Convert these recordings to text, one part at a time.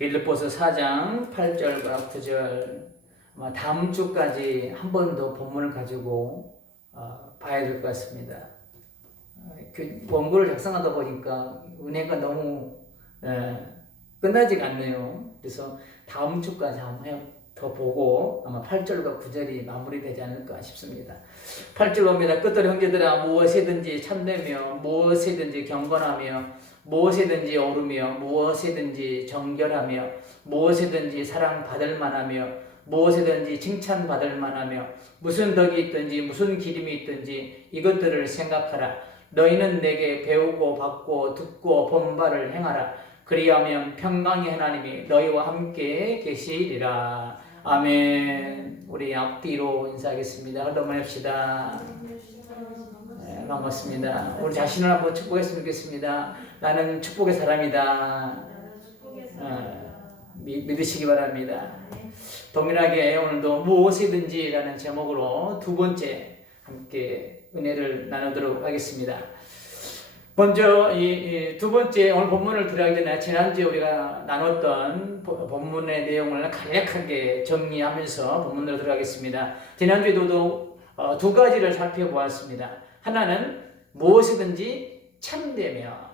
빌립보서 4장 8절과 9절 아마 다음 주까지 한 번 더 본문을 가지고 봐야 될 것 같습니다. 그 원고를 작성하다 보니까 은혜가 너무 끝나지가 않네요. 그래서 다음 주까지 한번 더 보고 아마 8절과 9절이 마무리되지 않을까 싶습니다. 8절 봅니다. 끝으로 형제들아 무엇이든지 참되며 무엇이든지 경건하며 무엇이든지 옳으며 무엇이든지 정결하며 무엇이든지 사랑받을 만하며 무엇이든지 칭찬받을 만하며 무슨 덕이 있든지 무슨 기림이 있든지 이것들을 생각하라. 너희는 내게 배우고 받고 듣고 본 바를 행하라. 그리하면 평강의 하나님이 너희와 함께 계시리라. 아멘. 우리 앞뒤로 인사하겠습니다. 한번 합시다. 네, 반갑습니다. 우리 자신을 한번 축복했으면 좋겠습니다. 나는 축복의 사람이다. 믿으시기 바랍니다. 동일하게 오늘도 무엇이든지라는 제목으로 두 번째 함께 은혜를 나누도록 하겠습니다. 먼저 이 두 번째 오늘 본문을 들어가기 전에 지난주에 우리가 나눴던 본문의 내용을 간략하게 정리하면서 본문으로 들어가겠습니다. 지난주에도 두 가지를 살펴보았습니다. 하나는 무엇이든지 참되며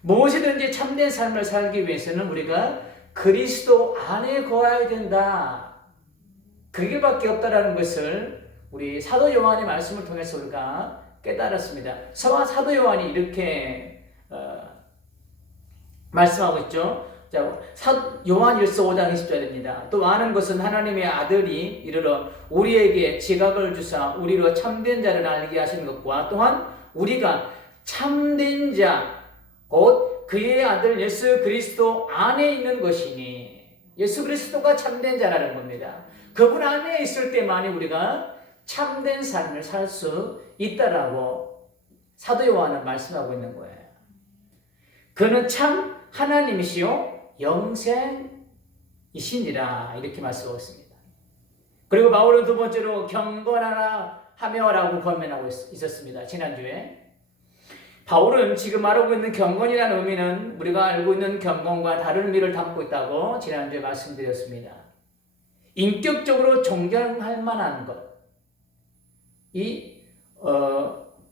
무엇이든지 참된 삶을 살기 위해서는 우리가 그리스도 안에 거해야 된다. 그게밖에 없다라는 것을 우리 사도 요한의 말씀을 통해서 우리가 깨달았습니다. 사도 요한이 이렇게 말씀하고 있죠. 자, 요한일서 5장 20절입니다. 또 아는 것은 하나님의 아들이 이르러 우리에게 지각을 주사 우리로 참된 자를 알게 하신 것과 또한 우리가 참된 자 곧 그의 아들 예수 그리스도 안에 있는 것이니 예수 그리스도가 참된 자라는 겁니다. 그분 안에 있을 때만이 우리가 참된 삶을 살 수 있다라고 사도 요한은 말씀하고 있는 거예요. 그는 참 하나님이시요 영생이시니라 이렇게 말씀하고 있습니다. 그리고 바울은 두 번째로 경건하라 하며라고 권면하고 있었습니다. 지난주에 바울은 지금 말하고 있는 경건이라는 의미는 우리가 알고 있는 경건과 다른 의미를 담고 있다고 지난주에 말씀드렸습니다. 인격적으로 존경할 만한 것. 이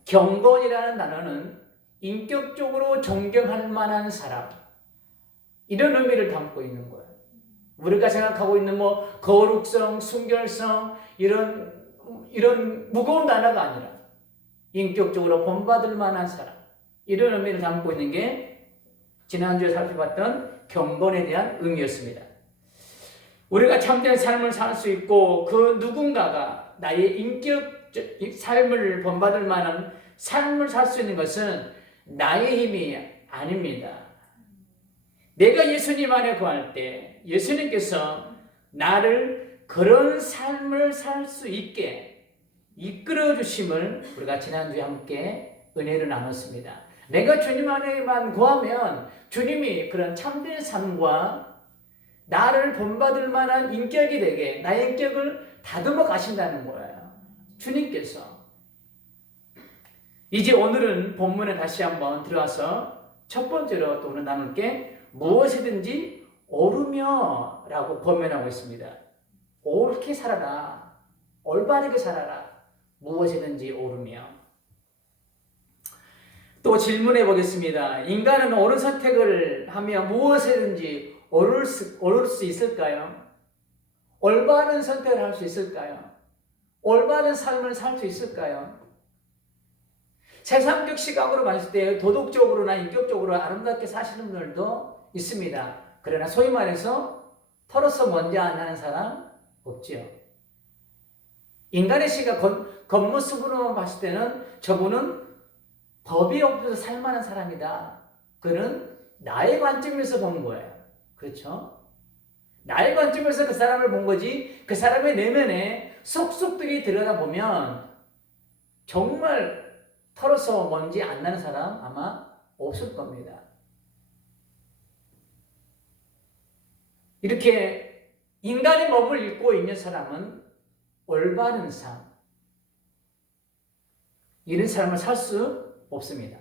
경건이라는 단어는 인격적으로 존경할 만한 사람 이런 의미를 담고 있는 거예요. 우리가 생각하고 있는 거룩성, 순결성 이런 무거운 단어가 아니라 인격적으로 본받을 만한 사람 이런 의미를 담고 있는 게 지난주에 살펴봤던 경건에 대한 의미였습니다. 우리가 참된 삶을 살 수 있고 그 누군가가 나의 인격 삶을 본받을 만한 삶을 살 수 있는 것은 나의 힘이 아닙니다. 내가 예수님 안에 거할 때 예수님께서 나를 그런 삶을 살 수 있게 이끌어 주심을 우리가 지난주에 함께 은혜를 나눴습니다. 내가 주님 안에만 거하면 주님이 그런 참된 삶과 나를 본받을 만한 인격이 되게 나의 인격을 다듬어 가신다는 거예요. 주님께서. 이제 오늘은 본문에 다시 한번 들어가서 첫 번째로 또 오늘 나눌 게 무엇이든지 옳으며 라고 권면하고 있습니다. 옳게 살아라. 올바르게 살아라. 무엇이든지 옳으며. 또 질문해 보겠습니다. 인간은 옳은 선택을 하며 무엇이든지 옳을 수 있을까요? 올바른 선택을 할 수 있을까요? 올바른 삶을 살 수 있을까요? 세상적 시각으로 봤을 때 도덕적으로나 인격적으로 아름답게 사시는 분들도 있습니다. 그러나 소위 말해서 털어서 먼지 안 나는 사람 없지요. 인간의 시각 겉모습으로 봤을 때는 저분은 법이 없어서 살만한 사람이다. 그는 나의 관점에서 본 거예요. 그렇죠? 나의 관점에서 그 사람을 본 거지 그 사람의 내면에 속속들이 들여다보면 정말 털어서 먼지 안 나는 사람 아마 없을 겁니다. 이렇게 인간의 몸을 입고 있는 사람은 올바른 삶 이런 삶을 살 수 없습니다.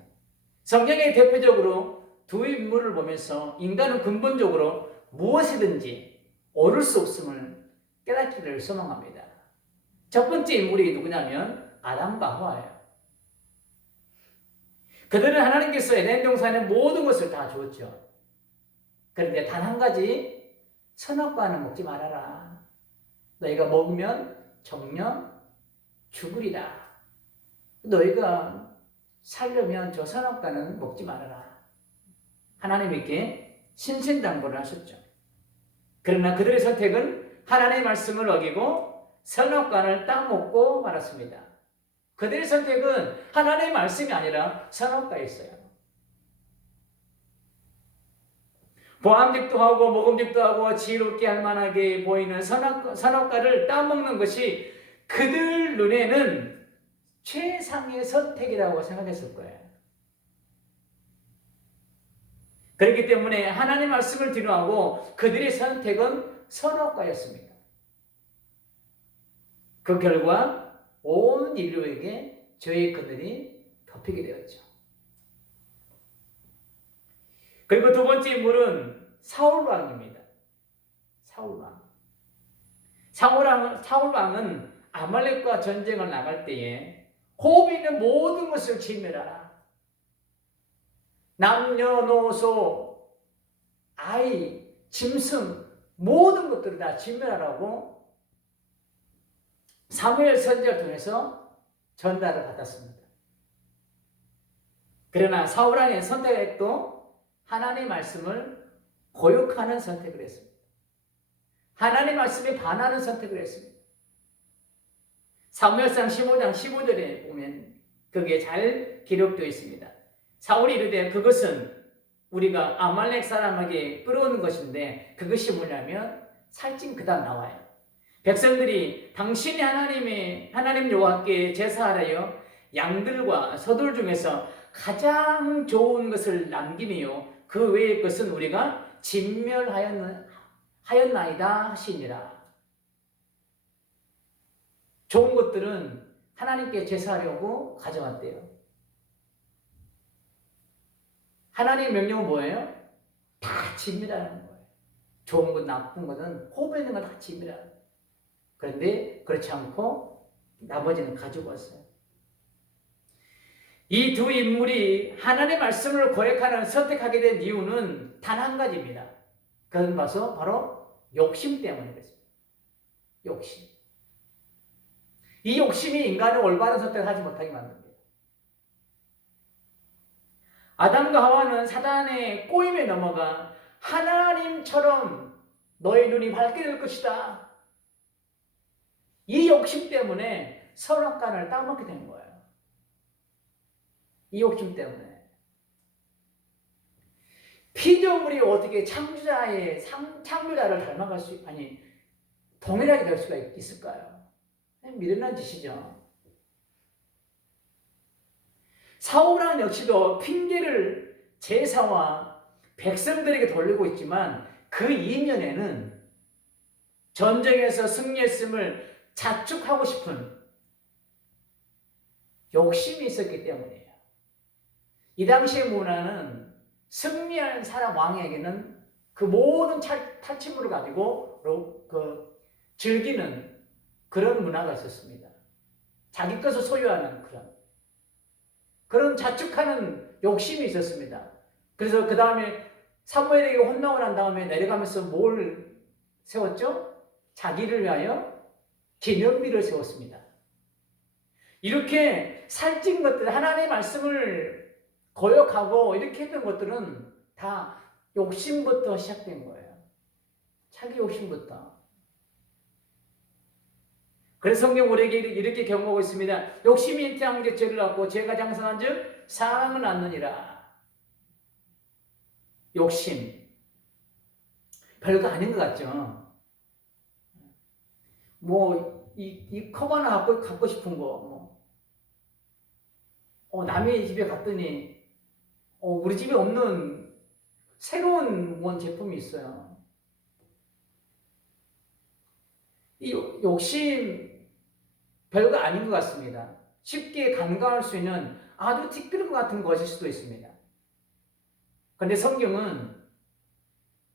성경에 대표적으로 두 인물을 보면서 인간은 근본적으로 무엇이든지 옳을 수 없음을 깨닫기를 소망합니다. 첫 번째 인물이 누구냐면 아담과 하와예요. 그들은 하나님께서 에덴 동산의 모든 것을 다 주었죠. 그런데 단 한 가지, 선악과는 먹지 말아라. 너희가 먹으면 정령 죽으리라. 너희가 살려면 저 선악과는 먹지 말아라. 하나님께 신신당부를 하셨죠. 그러나 그들의 선택은 하나님의 말씀을 어기고 선악과를 따먹고 말았습니다. 그들의 선택은 하나님의 말씀이 아니라 선악과였어요. 보암직도 하고 먹음직도 하고 지혜롭게 할 만하게 보이는 선악과를 따먹는 것이 그들 눈에는 최상의 선택이라고 생각했을 거예요. 그렇기 때문에 하나님의 말씀을 뒤로하고 그들의 선택은 선악과였습니다. 그 결과 온 인류에게 죄의 그늘이 덮이게 되었죠. 그리고 두 번째 인물은 사울왕입니다. 사울왕은 아말렉과 전쟁을 나갈 때에 호흡 있는 모든 것을 진멸하라. 남녀노소, 아이, 짐승 모든 것들을 다 진멸하라고 사무엘 선지자를 통해서 전달을 받았습니다. 그러나 사울왕의 선택도 하나님의 말씀을 고역하는 선택을 했습니다. 하나님의 말씀에 반하는 선택을 했습니다. 사무엘상 15장 15절에 보면 그게 잘 기록되어 있습니다. 사울이 이르되 그것은 우리가 아말렉 사람에게 끌어오는 것인데 그것이 뭐냐면 살찐 그 다음 나와요. 백성들이 당신이 하나님 여호와께 제사하여 양들과 소들 중에서 가장 좋은 것을 남기며 그 외의 것은 우리가 진멸하였나이다 하시니라. 좋은 것들은 하나님께 제사하려고 가져왔대요. 하나님의 명령은 뭐예요? 다 진멸하는 거예요. 좋은 것, 나쁜 것은 호흡에 있는 건 다 진멸하는 거예요. 그런데 그렇지 않고 나머지는 가지고 왔어요. 이 두 인물이 하나님의 말씀을 고백하는 선택하게 된 이유는 단 한 가지입니다. 그건 바로 욕심 때문이겠습니다. 욕심. 이 욕심이 인간을 올바른 선택을 하지 못하게 만듭니다. 아담과 하와는 사단의 꼬임에 넘어가 하나님처럼 너의 눈이 밝게 될 것이다. 이 욕심 때문에 선악과를 따먹게 된 거예요. 이 욕심 때문에. 피조물이 어떻게 창조자를 닮아갈 동일하게 될 수가 있을까요? 미련한 짓이죠. 사울왕 역시도 핑계를 제사와 백성들에게 돌리고 있지만 그 이면에는 전쟁에서 승리했음을 자축하고 싶은 욕심이 있었기 때문이에요. 이 당시의 문화는 승리한 사람 왕에게는 그 모든 탈취물을 가지고 즐기는 그런 문화가 있었습니다. 자기 것을 소유하는 그런 자축하는 욕심이 있었습니다. 그래서 그 다음에 사무엘에게 혼나고 난 다음에 내려가면서 뭘 세웠죠? 자기를 위하여 기념비를 세웠습니다. 이렇게 살찐 것들, 하나님의 말씀을 거역하고 이렇게 했던 것들은 다 욕심부터 시작된 거예요. 자기 욕심부터. 그래서 성경 우리에게 이렇게 경고하고 있습니다. 욕심이 잉태한 게 죄를 낳고 죄가 장성한 즉 사랑은 낳느니라. 욕심. 별거 아닌 것 같죠? 이 컵 하나 갖고 싶은 거, 남의 집에 갔더니, 우리 집에 없는 새로운 제품이 있어요. 이 욕심 별거 아닌 것 같습니다. 쉽게 간과할 수 있는 아주 티끌 같은 것일 수도 있습니다. 그런데 성경은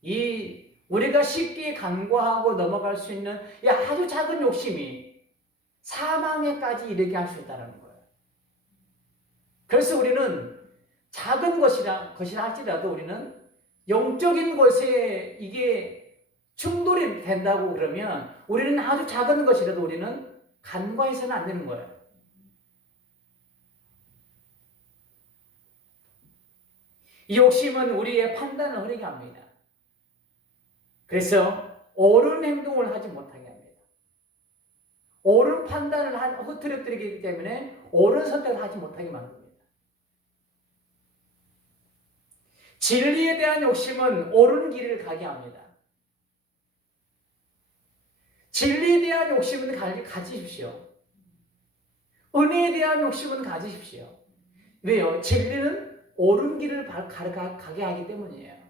이 우리가 쉽게 간과하고 넘어갈 수 있는 이 아주 작은 욕심이 사망에까지 이르게 할 수 있다는 거예요. 그래서 우리는 작은 것이라 할지라도 우리는 영적인 것에 이게 충돌이 된다고 그러면 우리는 아주 작은 것이라도 우리는 간과해서는 안 되는 거예요. 이 욕심은 우리의 판단을 흐리게 합니다. 그래서 옳은 행동을 하지 못하게 합니다. 옳은 판단을 흐트러뜨리기 때문에 옳은 선택을 하지 못하게 만듭니다. 진리에 대한 욕심은 옳은 길을 가게 합니다. 진리에 대한 욕심은 가지십시오. 은혜에 대한 욕심은 가지십시오. 왜요? 진리는 옳은 길을 가게 하기 때문이에요.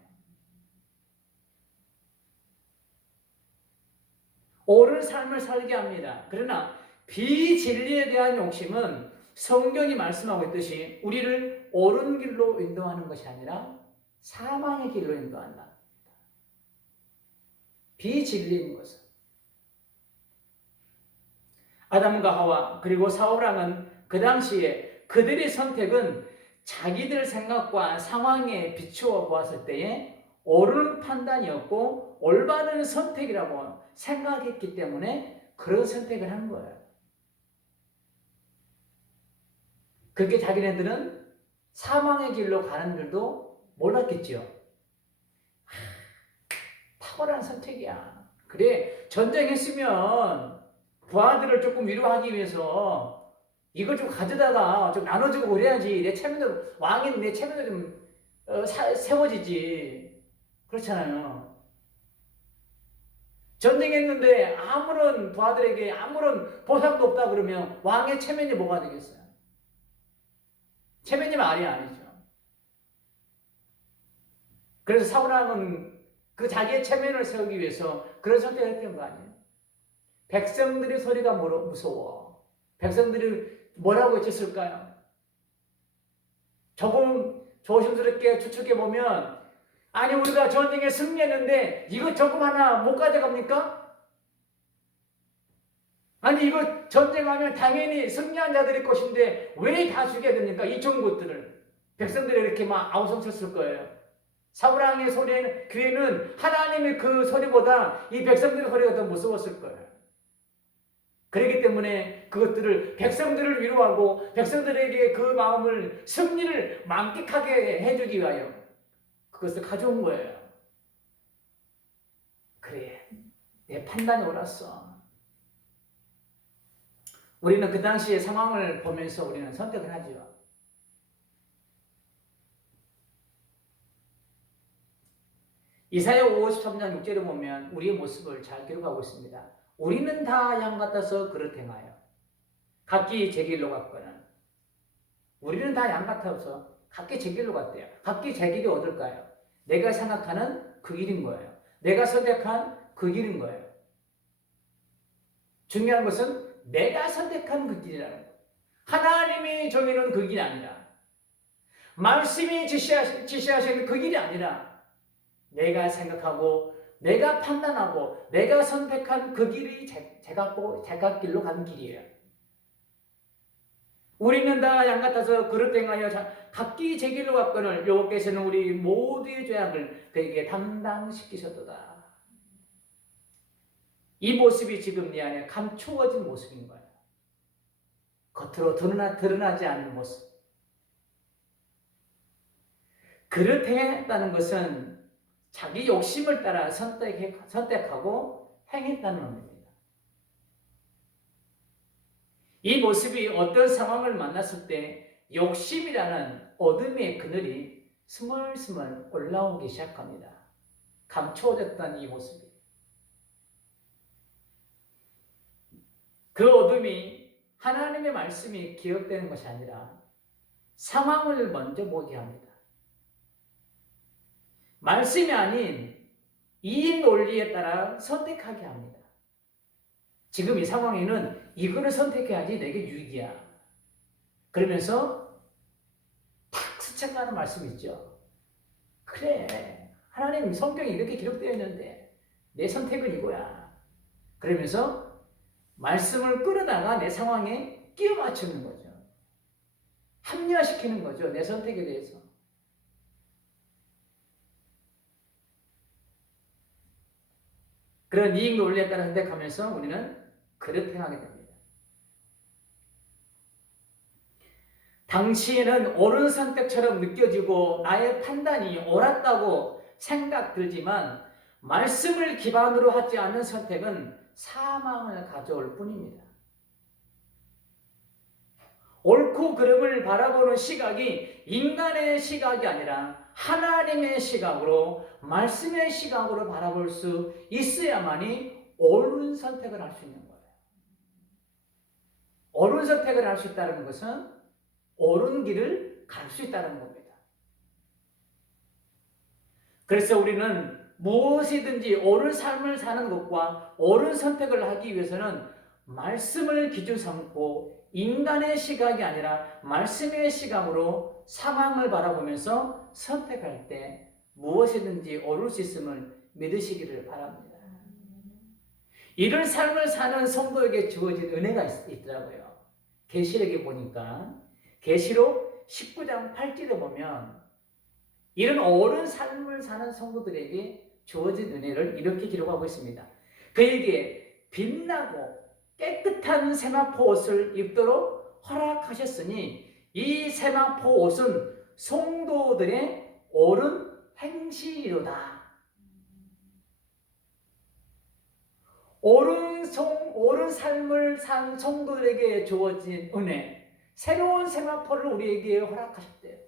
옳은 삶을 살게 합니다. 그러나 비진리에 대한 욕심은 성경이 말씀하고 있듯이 우리를 옳은 길로 인도하는 것이 아니라 사망의 길로 인도한다. 비진리인 것은 아담과 하와 그리고 사울왕은 그 당시에 그들의 선택은 자기들 생각과 상황에 비추어 보았을 때에 옳은 판단이었고 올바른 선택이라고 생각했기 때문에 그런 선택을 한 거예요. 그렇게 자기네들은 사망의 길로 가는 줄도 몰랐겠죠. 탁월한 선택이야. 그래, 전쟁했으면 부하들을 조금 위로하기 위해서 이걸 좀 가져다가 좀 나눠주고 그래야지 내 체면도, 왕이 내 체면도 좀 세워지지. 그렇잖아요. 전쟁했는데 아무런 부하들에게 아무런 보상도 없다 그러면 왕의 체면이 뭐가 되겠어요? 체면이 말이 아니죠. 그래서 사울왕은 그 자기의 체면을 세우기 위해서 그런 선택을 했던 거 아니에요? 백성들의 소리가 무서워. 백성들이 뭐라고 외쳤을까요? 조금 조심스럽게 추측해보면 아니 우리가 전쟁에 승리했는데 이거 조금 하나 못 가져갑니까? 아니 이거 전쟁하면 당연히 승리한 자들의 것인데 왜 다 죽여야 됩니까? 이 좋은 것들을. 백성들이 이렇게 막 아우성쳤을 거예요. 사울왕의 소리에는 귀에는 하나님의 그 소리보다 이 백성들의 소리가 더 무서웠을 거예요. 그렇기 때문에 그것들을 백성들을 위로하고 백성들에게 그 마음을 승리를 만끽하게 해주기 위하여 그것을 가져온 거예요. 그래, 내 판단이 옳았어. 우리는 그 당시의 상황을 보면서 우리는 선택을 하죠. 이사야 53장 6절에 보면 우리의 모습을 잘 기록하고 있습니다. 우리는 다 양 같아서 그릇 행하여 각기 제 길로 갔거늘. 우리는 다 양 같아서 각기 제 길로 갔대요. 각기 제 길이 어딜까요? 내가 생각하는 그 길인 거예요. 내가 선택한 그 길인 거예요. 중요한 것은 내가 선택한 그 길이라는 거예요. 하나님이 정해놓은 그 길이 아니라 말씀이 지시하시는 그 길이 아니라 내가 생각하고 내가 판단하고 내가 선택한 그 길이 제갓길로 가는 길이에요. 우리는 다 양 같아서 그릇 행하여 각기 제 길로 갔거늘 여호와께서는 우리 모두의 죄악을 그에게 담당시키셨도다. 이 모습이 지금 내 안에 감추어진 모습인 거예요. 겉으로 드러나지 않는 모습. 그릇 행했다는 것은 자기 욕심을 따라 선택하고 행했다는 의미입니다. 이 모습이 어떤 상황을 만났을 때 욕심이라는 어둠의 그늘이 스멀스멀 올라오기 시작합니다. 감추어졌던 이 모습이. 그 어둠이 하나님의 말씀이 기억되는 것이 아니라 상황을 먼저 보게 합니다. 말씀이 아닌 이 논리에 따라 선택하게 합니다. 지금 이 상황에는 이거를 선택해야지 내게 유익이야. 그러면서 탁 스쳐가는 말씀이 있죠. 그래, 하나님 성경에 이렇게 기록되어 있는데 내 선택은 이거야. 그러면서 말씀을 끌어다가 내 상황에 끼워 맞추는 거죠. 합리화시키는 거죠. 내 선택에 대해서. 그런 이익 논리에 따라 선택하면서 우리는 그렇게 행하게 됩니다. 당시에는 옳은 선택처럼 느껴지고 나의 판단이 옳았다고 생각들지만 말씀을 기반으로 하지 않는 선택은 사망을 가져올 뿐입니다. 옳고 그름을 바라보는 시각이 인간의 시각이 아니라 하나님의 시각으로, 말씀의 시각으로 바라볼 수 있어야만이 옳은 선택을 할 수 있는 거예요. 옳은 선택을 할 수 있다는 것은 옳은 길을 갈 수 있다는 겁니다. 그래서 우리는 무엇이든지 옳은 삶을 사는 것과 옳은 선택을 하기 위해서는 말씀을 기준 삼고 인간의 시각이 아니라 말씀의 시각으로 상황을 바라보면서 선택할 때 무엇이든지 옳을 수 있음을 믿으시기를 바랍니다. 이런 삶을 사는 성도에게 주어진 은혜가 있더라고요. 계시록에 보니까 계시록 19장 8절에 보면 이런 옳은 삶을 사는 성도들에게 주어진 은혜를 이렇게 기록하고 있습니다. 그에게 빛나고 깨끗한 세마포 옷을 입도록 허락하셨으니 이 세마포 옷은 성도들의 옳은 행실이로다. 옳은 삶을 산 성도들에게 주어진 은혜, 새로운 세마포를 우리에게 허락하셨대요.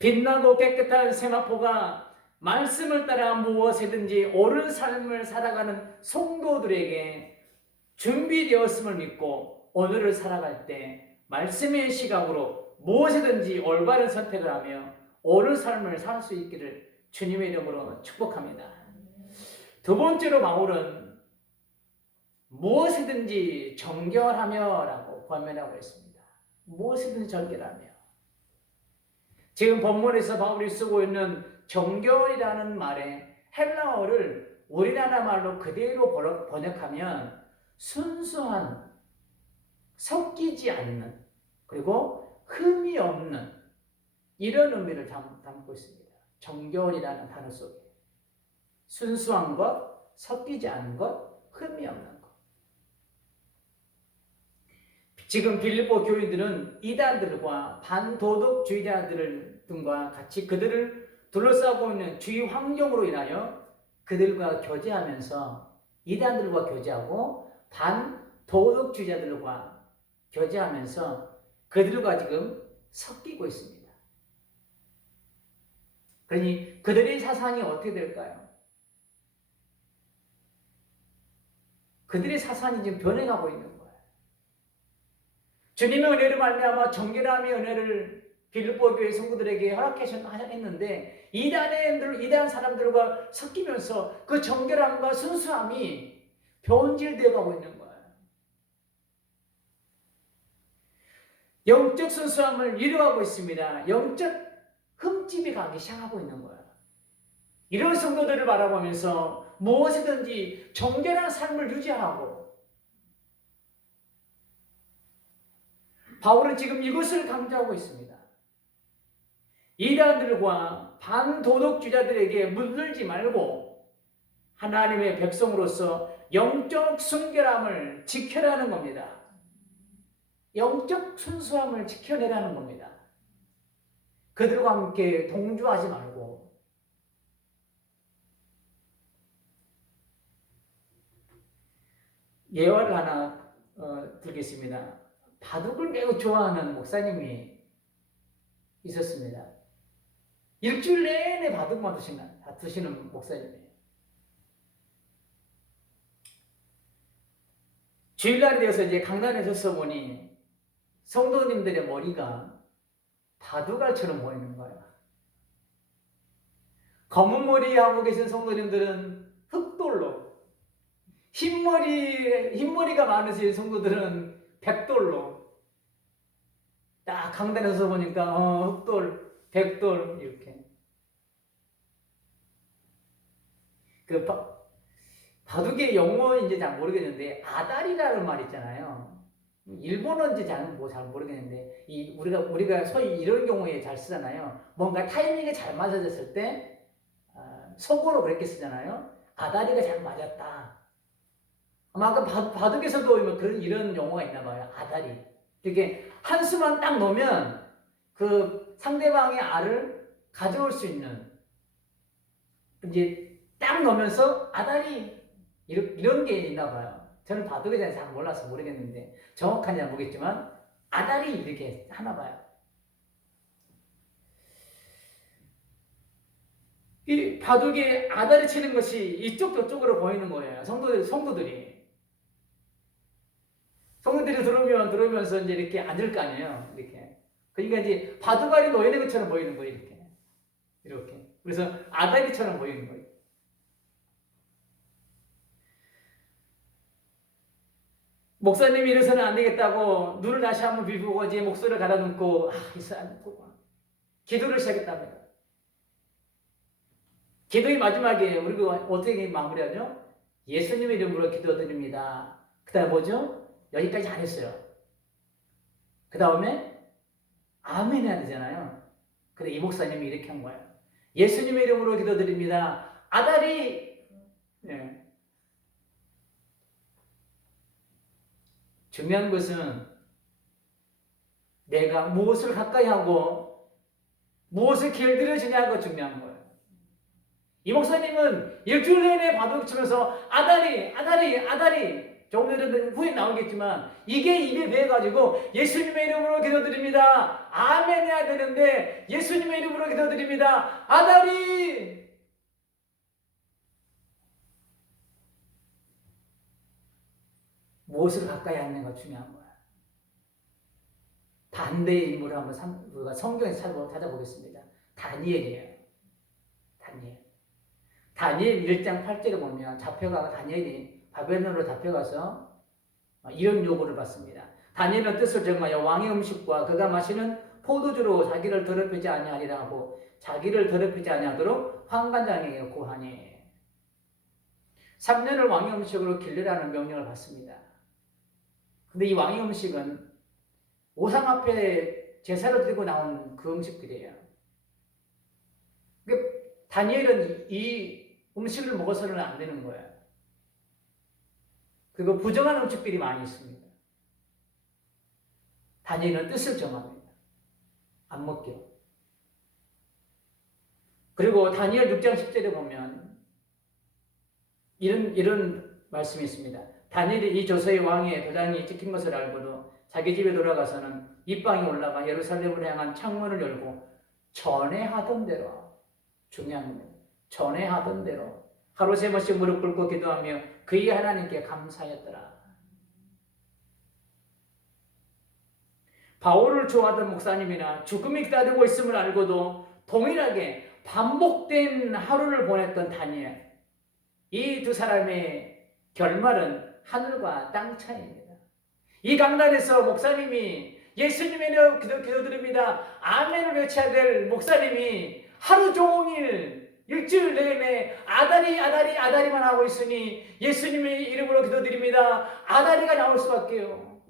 빛나고 깨끗한 세마포가 말씀을 따라 무엇이든지 옳은 삶을 살아가는 성도들에게 준비되었음을 믿고 오늘을 살아갈 때 말씀의 시각으로 무엇이든지 올바른 선택을 하며 옳은 삶을 살 수 있기를 주님의 이름으로 축복합니다. 두 번째로 바울은 무엇이든지 정결하며 라고 권면하고 있습니다. 무엇이든지 정결하며. 지금 본문에서 바울이 쓰고 있는 정결이라는 말의 헬라어를 우리나라 말로 그대로 번역하면 순수한, 섞이지 않는, 그리고 흠이 없는 이런 의미를 담고 있습니다. 정결이라는 단어 속에 순수한 것, 섞이지 않은 것, 흠이 없는 것. 지금 빌립보 교인들은 이단들과 반도덕주의자들 등과 같이 그들을 둘러싸고 있는 주위 환경으로 인하여 그들과 교제하면서 이단들과 교제하고 반도덕주의자들과 교제하면서 그들과 지금 섞이고 있습니다. 그러니 그들의 사상이 어떻게 될까요? 그들의 사상이 지금 변해가고 있는 거예요. 주님의 은혜로 말미암아 정결함의 은혜를 빌립보 교회 성도들에게 허락하셨는데 이단 사람들과 섞이면서 그 정결함과 순수함이 변질되어 가고 있는 거예요. 영적 순수함을 잃어가고 있습니다. 영적 흠집이 가기 시작하고 있는 거예요. 이런 성도들을 바라보면서 무엇이든지 정결한 삶을 유지하고 바울은 지금 이것을 강조하고 있습니다. 이단들과 반도덕주의자들에게 물들지 말고 하나님의 백성으로서 영적 순결함을 지켜라는 겁니다. 영적 순수함을 지켜내라는 겁니다. 그들과 함께 동조하지 말고 예화를 하나 들겠습니다. 바둑을 매우 좋아하는 목사님이 있었습니다. 일주일 내내 바둑만 드시는 목사님이에요. 주일날이 되어서 이제 강단에 섰어 보니 성도님들의 머리가 바둑알처럼 보이는 거예요. 검은 머리 하고 계신 성도님들은 흑돌로, 흰머리가 많으신 성도들은 백돌로, 딱 강단에서 보니까 흑돌, 백돌 이렇게. 그 바둑의 용어인지 잘 모르겠는데 아다리라는 말 있잖아요. 일본어인지 잘 모르겠는데 우리가 소위 이런 경우에 잘 쓰잖아요. 뭔가 타이밍이 잘 맞아졌을 때 속어로 그렇게 쓰잖아요. 아다리가 잘 맞았다. 아마 아까 바둑에서도 이런 용어가 있나 봐요. 아다리. 이렇게 한 수만 딱 놓으면 그 상대방의 알을 가져올 수 있는, 이제 딱 놓으면서 아다리 이런 게 있나 봐요. 저는 바둑에 대해서 잘 몰라서 모르겠는데 정확한지 모르겠지만 아다리 이렇게 하나 봐요. 이 바둑에 아다리 치는 것이 이쪽 저쪽으로 보이는 거예요. 성도들이 들어오면서 이제 이렇게 앉을 거 아니에요. 이렇게. 그러니까 이제 바둑알이 놓이는 것처럼 보이는 거예요. 이렇게. 그래서 아다리처럼 보이는 거예요. 목사님이 이래서는 안 되겠다고 눈을 다시 한번 비비고 이제 목소리를 가다듬고 기도를 시작했답니다. 기도의 마지막에 우리가 어떻게 마무리하죠? 예수님의 이름으로 기도드립니다. 그 다음에 뭐죠? 여기까지 안 했어요. 그 다음에 아멘 해야 되잖아요. 근데 이 목사님이 이렇게 한 거예요. 예수님의 이름으로 기도드립니다. 아다리. 네. 중요한 것은 내가 무엇을 가까이 하고 무엇을 길들여지냐가 중요한 거예요. 이 목사님은 일주일 내내 바둑 치면서 아다리 조금 후에 나오겠지만 이게 입에 배어가지고 예수님의 이름으로 기도드립니다. 아멘 해야 되는데 예수님의 이름으로 기도드립니다. 아다리. 무엇을 가까이 하는가 중요한 거야. 반대의 인물을 한번 우리가 성경에서 찾아보겠습니다. 다니엘이에요. 다니엘 1장 8절에 보면 다니엘이 바벨론으로 잡혀가서 이런 요구를 받습니다. 다니엘은 뜻을 정하여 왕의 음식과 그가 마시는 포도주로 자기를 더럽히지 아니하리라 하고 자기를 더럽히지 아니하도록 환관장에게 구하니 3년을 왕의 음식으로 길르라는 명령을 받습니다. 근데 이 왕의 음식은 우상 앞에 제사를 드리고 나온 그 음식들이에요. 다니엘은 이 음식을 먹어서는 안 되는 거예요. 그리고 부정한 음식들이 많이 있습니다. 다니엘은 뜻을 정합니다. 안 먹게요. 그리고 다니엘 6장 10절에 보면 이런 말씀이 있습니다. 다니엘이 이 조서의 왕의 도장이 찍힌 것을 알고도 자기 집에 돌아가서는 입방에 올라가 예루살렘으로 향한 창문을 열고 전에 하던 대로, 중요한 겁니다. 전에 하던 대로 하루 3번씩 무릎 꿇고 기도하며 그의 하나님께 감사했더라. 바울을 좋아하던 목사님이나 죽음이 기다리고 있음을 알고도 동일하게 반복된 하루를 보냈던 다니엘, 이 두 사람의 결말은 하늘과 땅 차이입니다. 이 강단에서 목사님이 예수님의 이름으로 기도드립니다. 아멘을 외쳐야 될 목사님이 하루 종일 일주일 내내 아다리만 하고 있으니 예수님의 이름으로 기도드립니다. 아다리가 나올 수밖에요.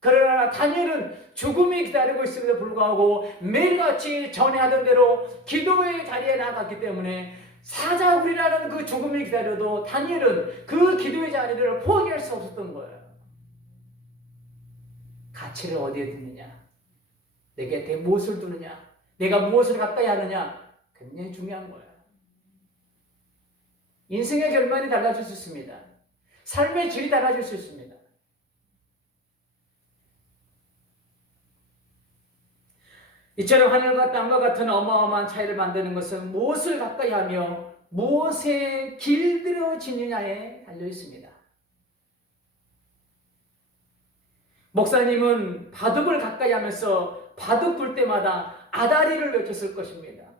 그러나 다니엘은 죽음이 기다리고 있음에도 불구하고 매일같이 전에 하던 대로 기도의 자리에 나갔기 때문에 사자굴이라는 그 죽음이 기다려도 다니엘은 그 기도의 자리를 포기할 수 없었던 거예요. 가치를 어디에 두느냐, 내게 무엇을 두느냐, 내가 무엇을 가까이 하느냐, 굉장히 중요한 거예요. 인생의 결말이 달라질 수 있습니다. 삶의 질이 달라질 수 있습니다. 이처럼 하늘과 땅과 같은 어마어마한 차이를 만드는 것은 무엇을 가까이 하며 무엇에 길들여지느냐에 달려 있습니다. 목사님은 바둑을 가까이 하면서 바둑 둘 때마다 아다리를 외쳤을 것입니다.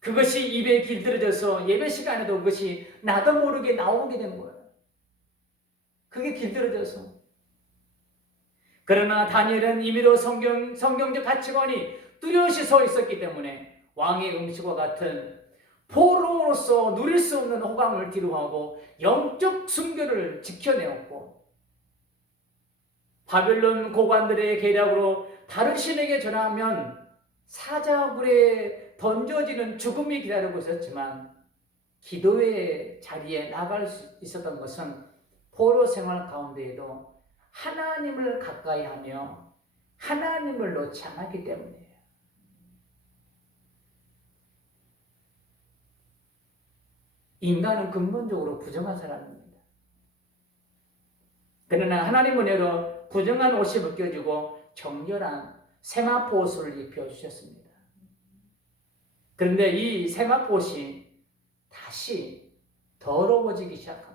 그것이 입에 길들여져서 예배 시간에도 그것이 나도 모르게 나오게 되는 거예요. 그게 길들여져서. 그러나 다니엘은 임의로 성경적 가치관이 뚜렷이 서 있었기 때문에 왕의 음식과 같은 포로로서 누릴 수 없는 호감을 뒤로하고 영적 순결을 지켜내었고, 바벨론 고관들의 계략으로 다른 신에게 전하면 사자굴에 던져지는 죽음이 기다리고 있었지만, 기도의 자리에 나갈 수 있었던 것은 포로 생활 가운데에도 하나님을 가까이 하며 하나님을 놓지 않았기 때문이에요. 인간은 근본적으로 부정한 사람입니다. 그러나 하나님 은혜로 부정한 옷이 벗겨지고 정결한 세마포 옷을 입혀주셨습니다. 그런데 이 세마포 옷이 다시 더러워지기 시작합니다.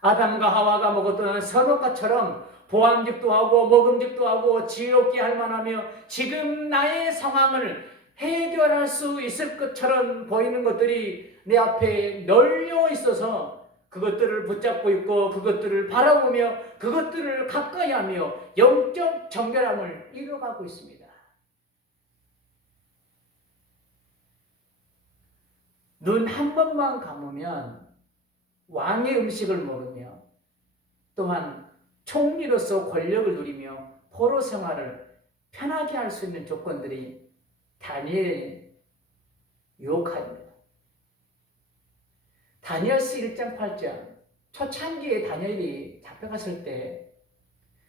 아담과 하와가 먹었던 선악과처럼 보암직도 하고 먹음직도 하고 지혜롭게 할 만하며 지금 나의 상황을 해결할 수 있을 것처럼 보이는 것들이 내 앞에 널려 있어서 그것들을 붙잡고 있고 그것들을 바라보며 그것들을 가까이 하며 영적 정결함을 이뤄가고 있습니다. 눈 한 번만 감으면 왕의 음식을 먹으며 또한 총리로서 권력을 누리며 포로 생활을 편하게 할 수 있는 조건들이 다니엘의 유혹합니다. 다니엘서 1장 8장 초창기에 다니엘이 잡혀갔을 때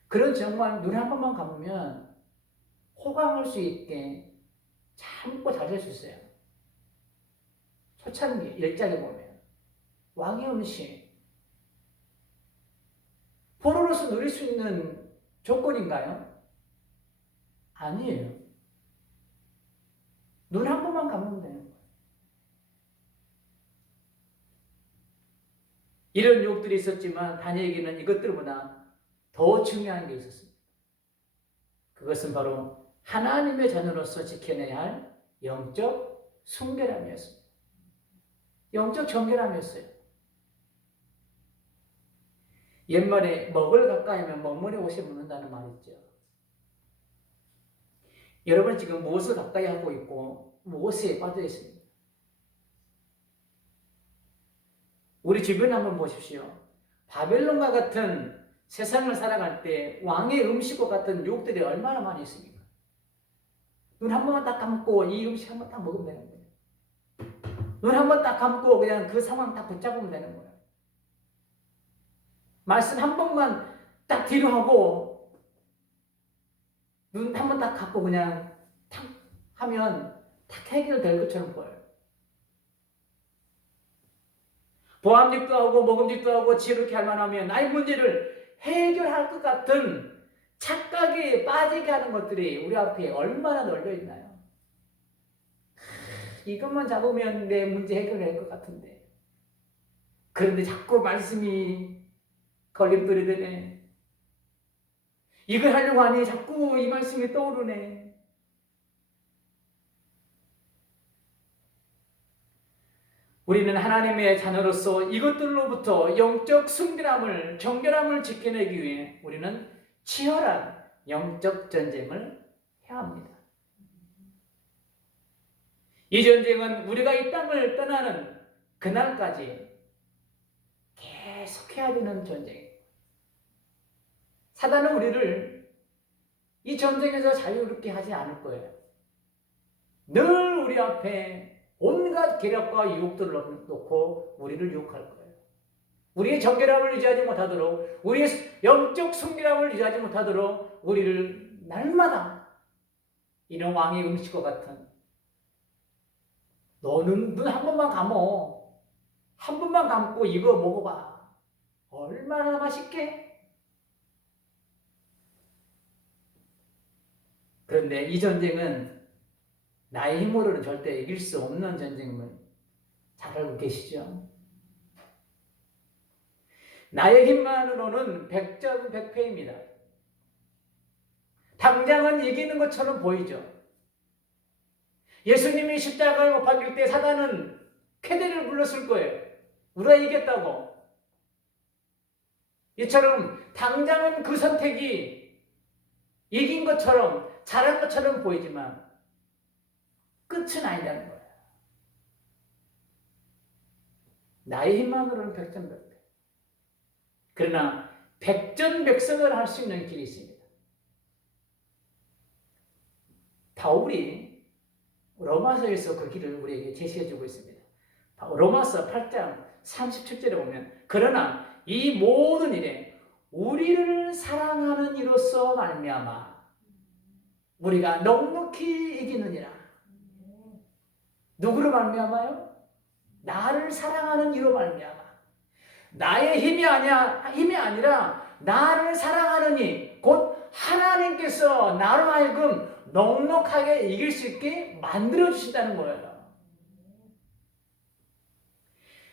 그런 정말 눈 한 번만 감으면 호강할 수 있게 참고 잘 수 있어요. 초창기 1장에 보면 왕의 음식 포로로서 누릴 수 있는 조건인가요? 아니에요. 눈 한 번만 감으면 되는 거예요. 이런 유혹들이 있었지만 다니엘에게는 이것들보다 더 중요한 게 있었습니다. 그것은 바로 하나님의 자녀로서 지켜내야 할 영적 순결함이었습니다. 영적 정결함이었어요. 옛말에 먹을 가까이 하면 먹물에 옷에 묻는다는 말이 있죠. 여러분 지금 무엇을 가까이 하고 있고 무엇에 빠져 있습니다. 우리 주변 한번 보십시오. 바벨론과 같은 세상을 살아갈 때 왕의 음식과 같은 유혹들이 얼마나 많이 있습니까? 눈 한 번만 딱 감고 이 음식 한 번 딱 먹으면 되는 거예요. 눈 한 번 딱 감고 그냥 그 상황 딱 붙잡으면 되는 거예요. 말씀 한 번만 딱 뒤로 하고 눈 한 번 딱 감고 그냥 탁 하면 탁 해결될 것처럼 보여요. 보암직도 하고 먹음직도 하고 지혜롭게 할 만하면 나의 문제를 해결할 것 같은 착각에 빠지게 하는 것들이 우리 앞에 얼마나 널려 있나요? 이것만 잡으면 내 문제 해결될 것 같은데 그런데 자꾸 말씀이 걸림돌이 되네. 이걸 하려고 하니 자꾸 이 말씀이 떠오르네. 우리는 하나님의 자녀로서 이것들로부터 영적 순결함을, 정결함을 지켜내기 위해 우리는 치열한 영적 전쟁을 해야 합니다. 이 전쟁은 우리가 이 땅을 떠나는 그날까지 계속해야 되는 전쟁입니다. 사단은 우리를 이 전쟁에서 자유롭게 하지 않을 거예요. 늘 우리 앞에 온갖 계략과 유혹들을 놓고 우리를 유혹할 거예요. 우리의 정결함을 유지하지 못하도록, 우리의 영적 순결함을 유지하지 못하도록 우리를 날마다 이런 왕의 음식과 같은 너는 눈 한 번만 감어. 한 번만 감고 이거 먹어봐. 얼마나 맛있게? 그런데 이 전쟁은 나의 힘으로는 절대 이길 수 없는 전쟁임을 잘 알고 계시죠? 나의 힘만으로는 백전백패입니다. 당장은 이기는 것처럼 보이죠. 예수님이 십자가에 못 박힐 때 사단은 쾌대를 불렀을 거예요. 우리가 이겼다고. 이처럼 당장은 그 선택이 이긴 것처럼 잘한 것처럼 보이지만 끝은 아니라는 거예요. 나의 힘만으로는 백전백패. 그러나 백전백승을 할 수 있는 길이 있습니다. 바울이 로마서에서 그 길을 우리에게 제시해주고 있습니다. 로마서 8장 37절에 보면 그러나 이 모든 일에 우리를 사랑하는 이로써 말미암아 우리가 넉넉히 이기느니라. 누구로 말미암아요? 나를 사랑하는 이로 말미암아. 나의 힘이 아니라 나를 사랑하는 이, 곧 하나님께서 나로 하여금 넉넉하게 이길 수 있게 만들어 주신다는 거예요.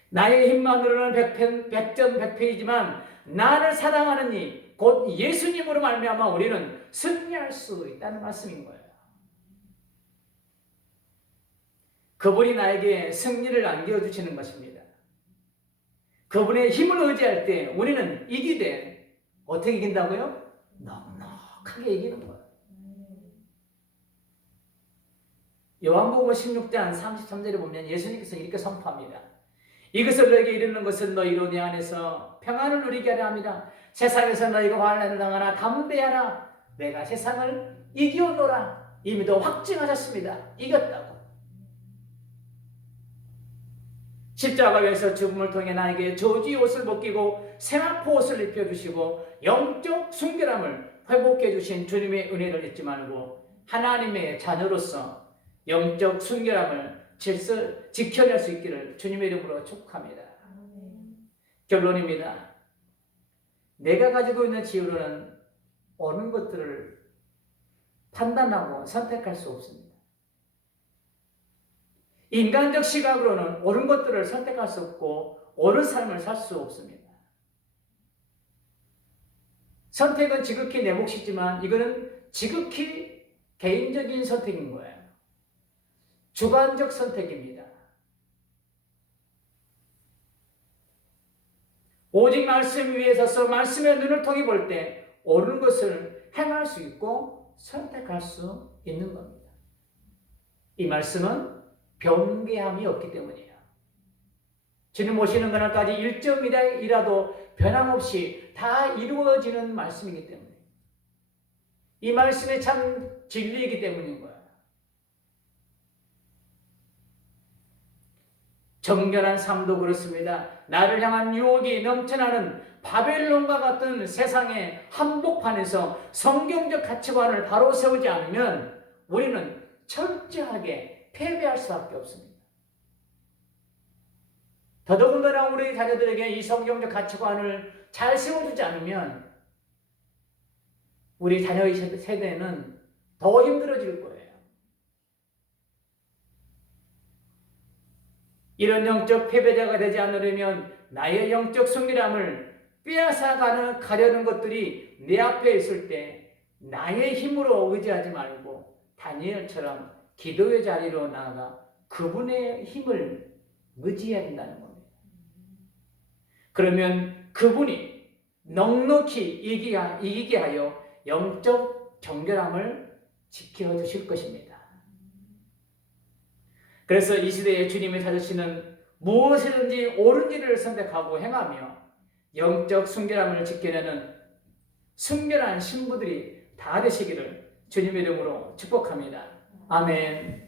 나의 힘만으로는 백전백패이지만 나를 사랑하는 이, 곧 예수님으로 말미암아 우리는 승리할 수 있다는 말씀인 거예요. 그분이 나에게 승리를 안겨주시는 것입니다. 그분의 힘을 의지할 때 우리는 이기되 어떻게 이긴다고요? 넉넉하게 이기는 거예요. 요한복음 16장 33절에 보면 예수님께서 이렇게 선포합니다. 이것을 너에게 이르는 것은 너희로 내 안에서 평안을 누리게 하려 함이라. 세상에서 너희가 환난을 당하나 담대하라. 내가 세상을 이기었노라. 이미도 확증하셨습니다. 이겼다고. 십자가에서 죽음을 통해 나에게 저주의 옷을 벗기고 세마포 옷을 입혀주시고 영적 순결함을 회복해 주신 주님의 은혜를 잊지 말고 하나님의 자녀로서 영적 순결함을 지켜낼 수 있기를 주님의 이름으로 축복합니다. 결론입니다. 내가 가지고 있는 지혜로는 옳은 것들을 판단하고 선택할 수 없습니다. 인간적 시각으로는 옳은 것들을 선택할 수 없고 옳은 삶을 살 수 없습니다. 선택은 지극히 내 몫이지만 이거는 지극히 개인적인 선택인 거예요. 주관적 선택입니다. 오직 말씀 위에 서서 말씀의 눈을 통해 볼 때 옳은 것을 행할 수 있고 선택할 수 있는 겁니다. 이 말씀은 변개함이 없기 때문이에요. 주님 오시는 그날까지 1점이라도 변함없이 다 이루어지는 말씀이기 때문에 이 말씀이 참 진리이기 때문인 거예요. 정결한 삶도 그렇습니다. 나를 향한 유혹이 넘쳐나는 바벨론과 같은 세상의 한복판에서 성경적 가치관을 바로 세우지 않으면 우리는 철저하게 패배할 수밖에 없습니다. 더더군다나 우리 자녀들에게 이 성경적 가치관을 잘 세워주지 않으면 우리 자녀의 세대는 더 힘들어질 거예요. 이런 영적 패배자가 되지 않으려면 나의 영적 승리함을 빼앗아 가려는 것들이 내 앞에 있을 때 나의 힘으로 의지하지 말고 다니엘처럼 기도의 자리로 나아가 그분의 힘을 의지해야 된다는 겁니다. 그러면 그분이 넉넉히 이기게 하여 영적 정결함을 지켜주실 것입니다. 그래서 이 시대에 주님이 찾으시는 무엇이든지 옳은 일을 선택하고 행하며 영적 순결함을 지켜내는 순결한 신부들이 다 되시기를 주님의 이름으로 축복합니다. 아멘.